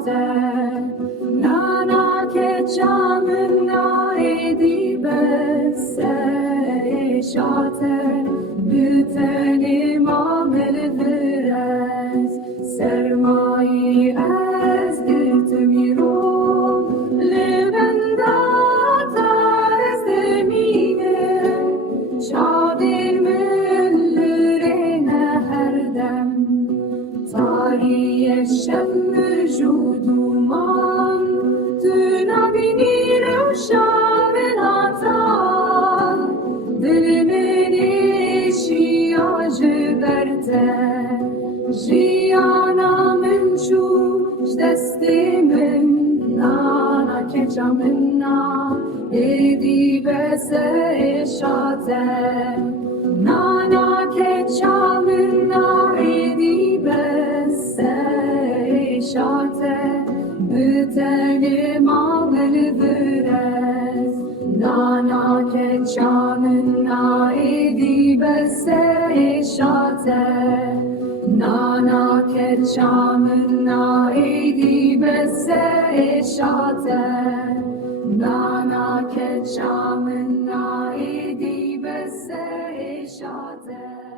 eşate nana keçamına edibese eşate bütenim amelidir ez sermayi ez dirtimiron levenda tarz demine şadir müllürene herdem tarihe şemjuduman tüna binir uşavenatan dilimin işiyacı berte jiyana min şuş destimin nana keçamina edibese eşate nana keçamina edibese eşate bütenim amelidir ez nana keçamina edibese eşate nana keçamina edibese eşate nana keçamina edibese eşate